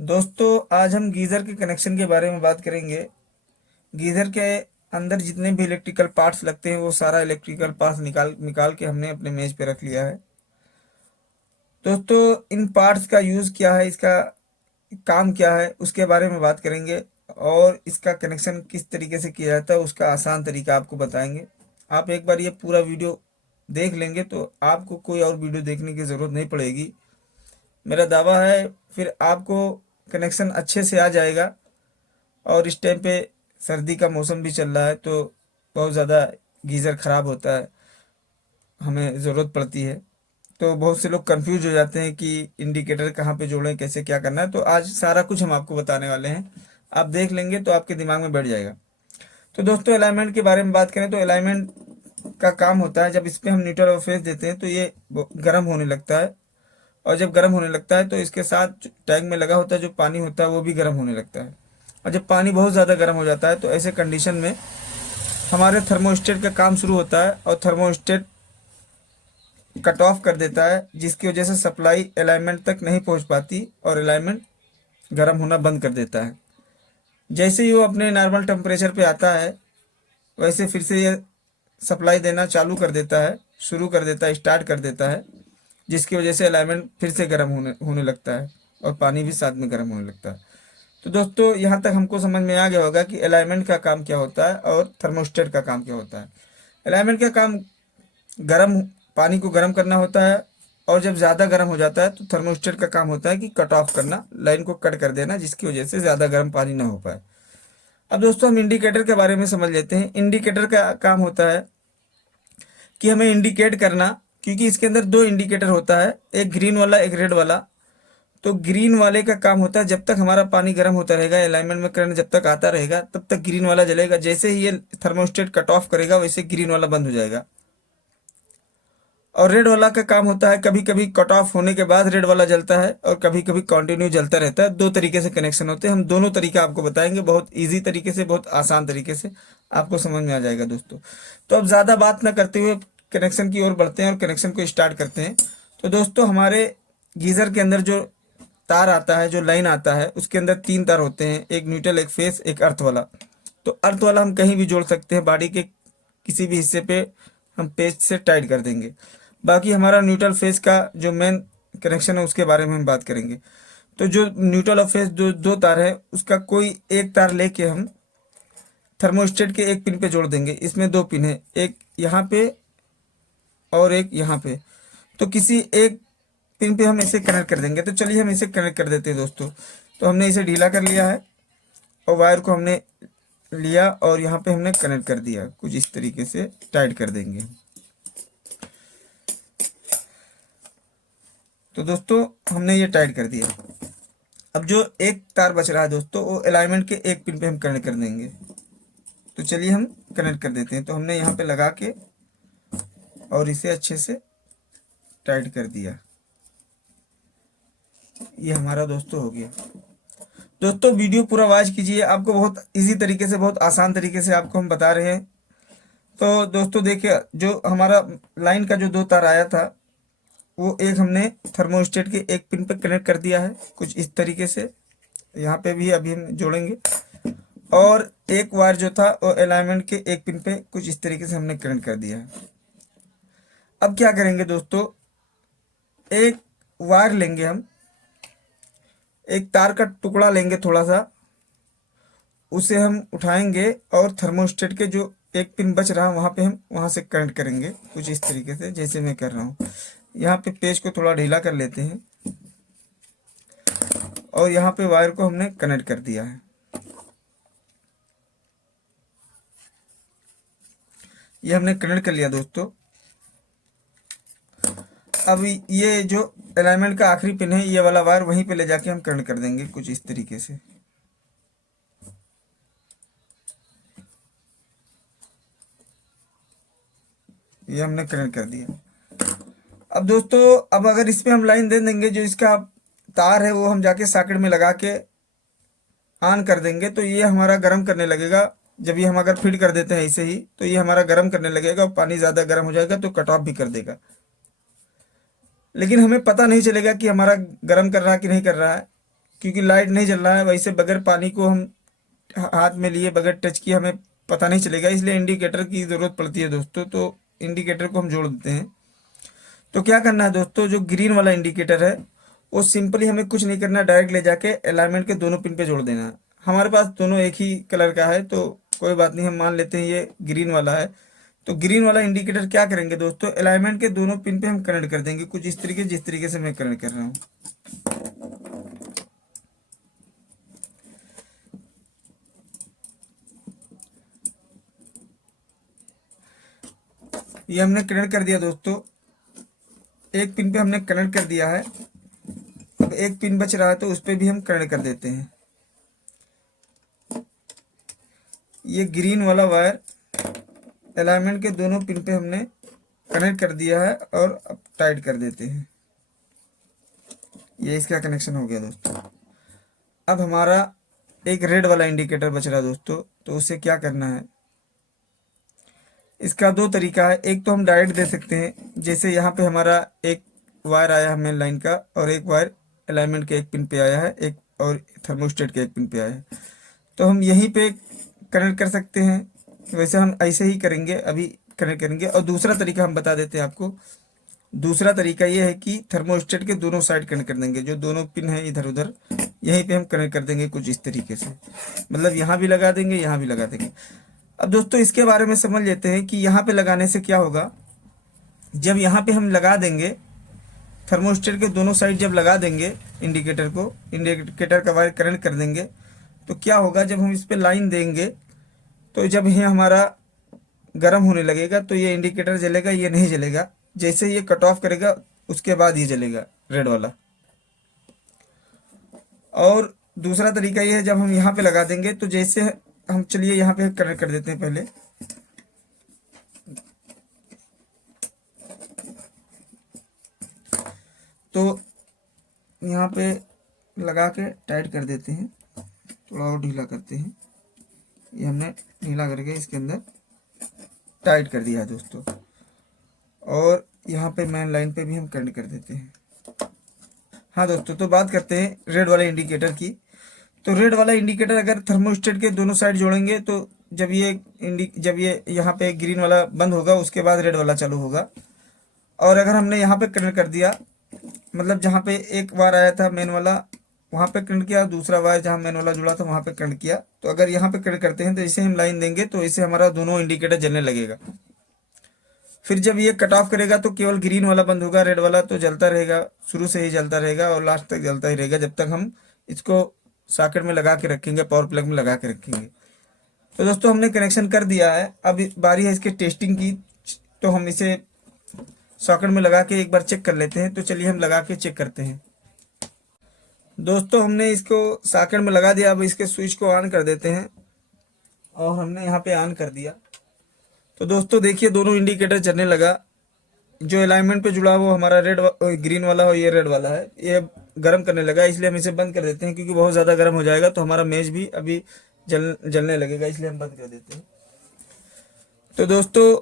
दोस्तों, आज हम गीज़र के कनेक्शन के बारे में बात करेंगे। गीज़र के अंदर जितने भी इलेक्ट्रिकल पार्ट्स लगते हैं वो सारा इलेक्ट्रिकल पार्ट्स निकाल निकाल के हमने अपने मेज पे रख लिया है। दोस्तों, इन पार्ट्स का यूज़ क्या है, इसका काम क्या है, उसके बारे में बात करेंगे और इसका कनेक्शन किस तरीके से किया जाता है उसका आसान तरीका आपको बताएंगे। आप एक बार ये पूरा वीडियो देख लेंगे तो आपको कोई और वीडियो देखने की ज़रूरत नहीं पड़ेगी। मेरा दावा है फिर आपको कनेक्शन अच्छे से आ जाएगा। और इस टाइम पे सर्दी का मौसम भी चल रहा है तो बहुत ज़्यादा गीज़र ख़राब होता है, हमें ज़रूरत पड़ती है। तो बहुत से लोग कंफ्यूज हो जाते हैं कि इंडिकेटर कहाँ पे जोड़ें, कैसे क्या करना है। तो आज सारा कुछ हम आपको बताने वाले हैं, आप देख लेंगे तो आपके दिमाग में बैठ जाएगा। तो दोस्तों, अलाइनमेंट के बारे में बात करें तो अलाइनमेंट का काम होता है, जब इस पर हम न्यूट्रल और फेस देते हैं तो ये गर्म होने लगता है। और जब गर्म होने लगता है तो इसके साथ टैंक में लगा होता है जो पानी होता है वो भी गर्म होने लगता है। और जब पानी बहुत ज़्यादा गर्म हो जाता है तो ऐसे कंडीशन में हमारे थर्मोस्टेट का काम शुरू होता है और थर्मोस्टेट कट ऑफ कर देता है, जिसकी वजह से सप्लाई अलाइनमेंट तक नहीं पहुंच पाती और अलाइनमेंट गर्म होना बंद कर देता है। जैसे ही वो अपने नॉर्मल टेम्परेचर पे आता है वैसे फिर से ये सप्लाई देना चालू कर देता है, शुरू कर देता है, स्टार्ट कर देता है, जिसकी वजह से अलाइनमेंट फिर से गर्म होने होने लगता है और पानी भी साथ में गर्म होने लगता है। तो दोस्तों, यहाँ तक हमको समझ में आ गया होगा कि अलाइनमेंट का काम क्या होता है और थर्मोस्टेट का काम क्या होता है। अलाइनमेंट का काम गर्म पानी को गर्म करना होता है और जब ज़्यादा गर्म हो जाता है तो थर्मोस्टेट का काम होता है कि कट ऑफ करना, लाइन को कट कर देना, जिसकी वजह से ज़्यादा गर्म पानी ना हो पाए। अब दोस्तों, हम इंडिकेटर के बारे में समझ लेते हैं। इंडिकेटर का काम होता है कि हमें इंडिकेट करना, क्योंकि इसके अंदर दो इंडिकेटर होता है, एक ग्रीन वाला एक रेड वाला। तो ग्रीन वाले का काम होता है जब तक हमारा पानी गर्म होता रहेगा, अलाइनमेंट में करंट जब तक आता रहेगा तब तक ग्रीन वाला जलेगा। जैसे ही ये थर्मोस्टेट कट ऑफ करेगा वैसे ग्रीन वाला बंद हो जाएगा। और रेड वाला का काम होता है कभी कभी कट ऑफ होने के बाद रेड वाला जलता है और कभी कभी कंटिन्यू जलता रहता है। दो तरीके से कनेक्शन होते हैं, हम दोनों तरीका आपको बताएंगे, बहुत इजी तरीके से, बहुत आसान तरीके से आपको समझ में आ जाएगा दोस्तों। तो अब ज़्यादा बात ना करते हुए कनेक्शन की ओर बढ़ते हैं और कनेक्शन को स्टार्ट करते हैं। तो दोस्तों, हमारे गीज़र के अंदर जो तार आता है, जो लाइन आता है, उसके अंदर तीन तार होते हैं, एक न्यूट्रल, एक फेस, एक अर्थ वाला। तो अर्थ वाला हम कहीं भी जोड़ सकते हैं, बॉडी के किसी भी हिस्से पे हम पेज से टाइट कर देंगे। बाकी हमारा न्यूट्रल फेस का जो मेन कनेक्शन है उसके बारे में हम बात करेंगे। तो जो न्यूट्रल और फेस जो दो तार है उसका कोई एक तार लेके हम थर्मोस्टेट के एक पिन पे जोड़ देंगे। इसमें दो पिन है, एक यहाँ पे और एक यहाँ पे। तो किसी एक पिन पे हम इसे कनेक्ट कर देंगे। तो चलिए हम इसे कनेक्ट कर देते हैं दोस्तों। तो हमने इसे ढीला कर लिया है और वायर को हमने लिया और यहाँ पे हमने कनेक्ट कर दिया, कुछ इस तरीके से टाइट कर देंगे। तो दोस्तों, हमने ये टाइट कर दिया। अब जो एक तार बच रहा है दोस्तों वो अलाइनमेंट के एक पिन पे हम कनेक्ट कर देंगे। तो चलिए हम कनेक्ट कर देते हैं। तो हमने यहाँ पे लगा के और इसे अच्छे से टाइट कर दिया। ये हमारा दोस्तों हो गया। दोस्तों, वीडियो पूरा वॉच कीजिए, आपको बहुत इजी तरीके से, बहुत आसान तरीके से आपको हम बता रहे हैं। तो दोस्तों देखिए, जो हमारा लाइन का जो दो तार आया था वो एक हमने थर्मोस्टेट के एक पिन पे कनेक्ट कर दिया है, कुछ इस तरीके से। यहाँ पे भी अभी हम जोड़ेंगे। और एक वायर जो था वो अलाइनमेंट के एक पिन पे कुछ इस तरीके से हमने कनेक्ट कर दिया है। अब क्या करेंगे दोस्तों, एक वायर लेंगे हम, एक तार का टुकड़ा लेंगे थोड़ा सा, उसे हम उठाएंगे और थर्मोस्टेट के जो एक पिन बच रहा है वहाँ पे हम वहाँ से कनेक्ट करेंगे, कुछ इस तरीके से जैसे मैं कर रहा हूँ। यहाँ पे पेज को थोड़ा ढीला कर लेते हैं और यहाँ पे वायर को हमने कनेक्ट कर दिया है। ये हमने कनेक्ट कर लिया दोस्तों। अब ये जो अलाइनमेंट का आखिरी पिन है ये वाला वायर वहीं पे ले जाके हम कनेक्ट कर देंगे, कुछ इस तरीके से। ये हमने कनेक्ट कर दिया। अब दोस्तों, अब अगर इसमें हम लाइन दे देंगे, जो इसका तार है वो हम जाके सॉकेट में लगा के ऑन कर देंगे तो ये हमारा गर्म करने लगेगा। जब ये हम अगर फीड कर देते हैं ऐसे ही तो ये हमारा गर्म करने लगेगा और पानी ज़्यादा गर्म हो जाएगा तो कट ऑफ भी कर देगा। लेकिन हमें पता नहीं चलेगा कि हमारा गर्म कर रहा है कि नहीं कर रहा है। क्योंकि लाइट नहीं जल रहा है, वैसे बगैर पानी को हम हाथ में लिए बगैर टच किए हमें पता नहीं चलेगा, इसलिए इंडिकेटर की ज़रूरत पड़ती है दोस्तों। तो इंडिकेटर को हम जोड़ देते हैं। तो क्या करना है दोस्तों, जो ग्रीन वाला इंडिकेटर है वो सिंपली हमें कुछ नहीं करना, डायरेक्ट ले जाके अलाइनमेंट के दोनों पिन पे जोड़ देना है। हमारे पास दोनों एक ही कलर का है तो कोई बात नहीं, हम मान लेते हैं ये ग्रीन वाला है। तो ग्रीन वाला इंडिकेटर क्या करेंगे दोस्तों, अलाइनमेंट के दोनों पिन पे हम कनेक्ट कर देंगे, कुछ इस तरीके जिस तरीके से मैं कनेक्ट कर रहा हूँ। ये हमने कनेक्ट कर दिया दोस्तों, एक पिन पे हमने कनेक्ट कर दिया है। अब एक पिन बच रहा है तो उस पर भी हम कनेक्ट कर देते हैं। ये ग्रीन वाला वायर अलाइनमेंट के दोनों पिन पे हमने कनेक्ट कर दिया है और अब टाइट कर देते हैं। ये इसका कनेक्शन हो गया दोस्तों। अब हमारा एक रेड वाला इंडिकेटर बच रहा है दोस्तों, तो उसे क्या करना है, इसका दो तरीका है। एक तो हम डायरेक्ट दे सकते हैं, जैसे यहाँ पे हमारा एक वायर आया है मेन लाइन का और एक वायर अलाइनमेंट के एक पिन पे आया है, एक और थर्मोस्टेट के एक पिन पे आया है, तो हम यहीं पे कनेक्ट कर सकते हैं। वैसे हम ऐसे ही करेंगे, अभी कनेक्ट करेंगे। और दूसरा तरीका हम बता देते हैं आपको। दूसरा तरीका ये है कि थर्मोस्टेट के दोनों साइड कनेक्ट कर देंगे, जो दोनों पिन है इधर उधर यहीं पे हम कनेक्ट कर देंगे कुछ इस तरीके से, मतलब यहाँ भी लगा देंगे यहाँ भी लगा देंगे। अब दोस्तों इसके बारे में समझ लेते हैं कि यहाँ पे लगाने से क्या होगा। जब यहाँ पे हम लगा देंगे थर्मोस्टेट के दोनों साइड, जब लगा देंगे इंडिकेटर को, इंडिकेटर का वायर करंट कर देंगे, तो क्या होगा, जब हम इस पे लाइन देंगे तो जब ये हमारा गर्म होने लगेगा तो ये इंडिकेटर जलेगा, ये नहीं जलेगा। जैसे ये कट ऑफ करेगा उसके बाद ये जलेगा रेड वाला। और दूसरा तरीका ये है, जब हम यहाँ पे लगा देंगे तो जैसे हम, चलिए यहाँ पे कनेक्ट कर देते हैं पहले। तो यहाँ पे लगा के टाइट कर देते हैं, थोड़ा और ढीला करते हैं। ये हमने ढीला करके इसके अंदर टाइट कर दिया है दोस्तों। और यहाँ पे मेन लाइन पे भी हम कनेक्ट कर देते हैं। हाँ दोस्तों, तो बात करते हैं रेड वाले इंडिकेटर की। तो रेड वाला इंडिकेटर अगर थर्मोस्टेट के दोनों साइड जोड़ेंगे तो जब ये यहाँ पे ग्रीन वाला बंद होगा उसके बाद रेड वाला चालू होगा। और अगर हमने यहाँ पे कनेक्ट कर दिया, मतलब जहाँ पे एक वायर आया था मेन वाला वहाँ पे कनेक्ट किया, दूसरा वायर जहाँ मेन वाला जुड़ा था वहाँ पे कनेक्ट किया, तो अगर यहाँ पे कनेक्ट करते हैं तो इसे हम लाइन देंगे तो इसे हमारा दोनों इंडिकेटर जलने लगेगा। फिर जब ये कट ऑफ करेगा तो केवल ग्रीन वाला बंद होगा, रेड वाला तो जलता रहेगा, शुरू से ही जलता रहेगा और लास्ट तक जलता ही रहेगा जब तक हम इसको सॉकेट में लगा के रखेंगे, पावर प्लग में लगा के रखेंगे। तो दोस्तों हमने कनेक्शन कर दिया है, अब बारी है इसके टेस्टिंग की। तो हम इसे सॉकेट में लगा के एक बार चेक कर लेते हैं। तो चलिए हम लगा के चेक करते हैं। दोस्तों हमने इसको सॉकेट में लगा दिया, अब इसके स्विच को ऑन कर देते हैं और हमने यहाँ पे ऑन कर दिया। तो दोस्तों देखिए दोनों इंडिकेटर चलने लगा। जो अलाइनमेंट पे जुड़ा वो हमारा ग्रीन वाला और ये रेड वाला है, ये गर्म करने लगा, इसलिए हम इसे बंद कर देते हैं क्योंकि बहुत ज़्यादा गर्म हो जाएगा तो हमारा मेज भी अभी जलने लगेगा, इसलिए हम बंद कर देते हैं। तो दोस्तों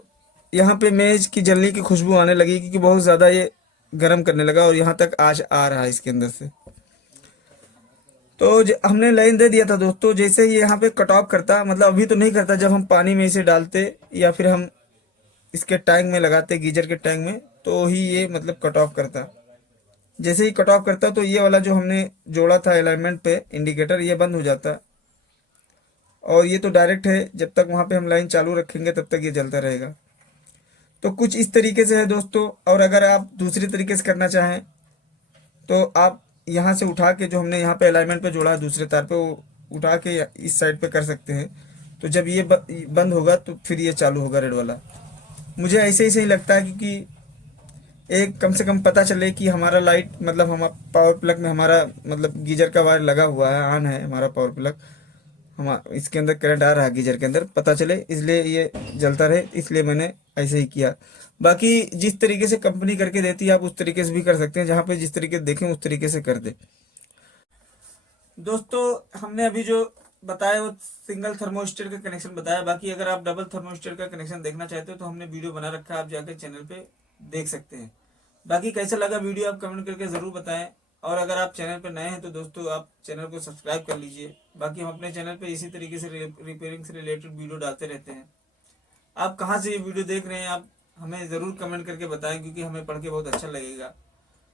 यहाँ पे मेज की जलने की खुशबू आने लगी क्योंकि बहुत ज़्यादा ये गर्म करने लगा और यहाँ तक आज आ रहा है इसके अंदर से। तो हमने लाइन दे दिया था दोस्तों, जैसे ये यहाँ पे कट ऑफ करता, मतलब अभी तो नहीं करता, जब हम पानी में इसे डालते या फिर हम इसके टैंक में लगाते, गीजर के टैंक में, तो ही ये मतलब कट ऑफ करता। जैसे ही कट ऑफ करता तो ये वाला जो हमने जोड़ा था अलाइनमेंट पे इंडिकेटर, ये बंद हो जाता। और ये तो डायरेक्ट है, जब तक वहाँ पे हम लाइन चालू रखेंगे तब तक ये जलता रहेगा। तो कुछ इस तरीके से है दोस्तों। और अगर आप दूसरी तरीके से करना चाहें तो आप यहाँ से उठा के, जो हमने यहाँ पे अलाइनमेंट पे जोड़ा है दूसरे तार पे, वो उठा के इस साइड पे कर सकते हैं। तो जब ये बंद होगा तो फिर ये चालू होगा रेड वाला। मुझे ऐसे ही सही लगता है क्योंकि एक कम से कम पता चले कि हमारा लाइट, मतलब हम पावर प्लग में हमारा मतलब गीजर का वायर लगा हुआ है, ऑन है हमारा पावर प्लग, हम इसके अंदर करंट आ रहा है गीजर के अंदर, पता चले, इसलिए ये जलता रहे, इसलिए मैंने ऐसे ही किया। बाकी जिस तरीके से कंपनी करके देती है आप उस तरीके से भी कर सकते हैं, जहाँ पे जिस तरीके से देखें उस तरीके से कर दे। दोस्तों हमने अभी जो बताया वो सिंगल थर्मोस्टेट का कनेक्शन बताया। बाकी अगर आप डबल थर्मोस्टेट का कनेक्शन देखना चाहते हो तो हमने वीडियो बना रखा है, आप जाकर चैनल पे देख सकते हैं। बाकी कैसा लगा वीडियो आप कमेंट करके ज़रूर बताएं और अगर आप चैनल पर नए हैं तो दोस्तों आप चैनल को सब्सक्राइब कर लीजिए। बाकी हम अपने चैनल पे इसी तरीके से रिपेयरिंग से रिलेटेड वीडियो डालते रहते हैं। आप कहाँ से ये वीडियो देख रहे हैं आप हमें ज़रूर कमेंट करके बताएं, क्योंकि हमें पढ़ के बहुत अच्छा लगेगा।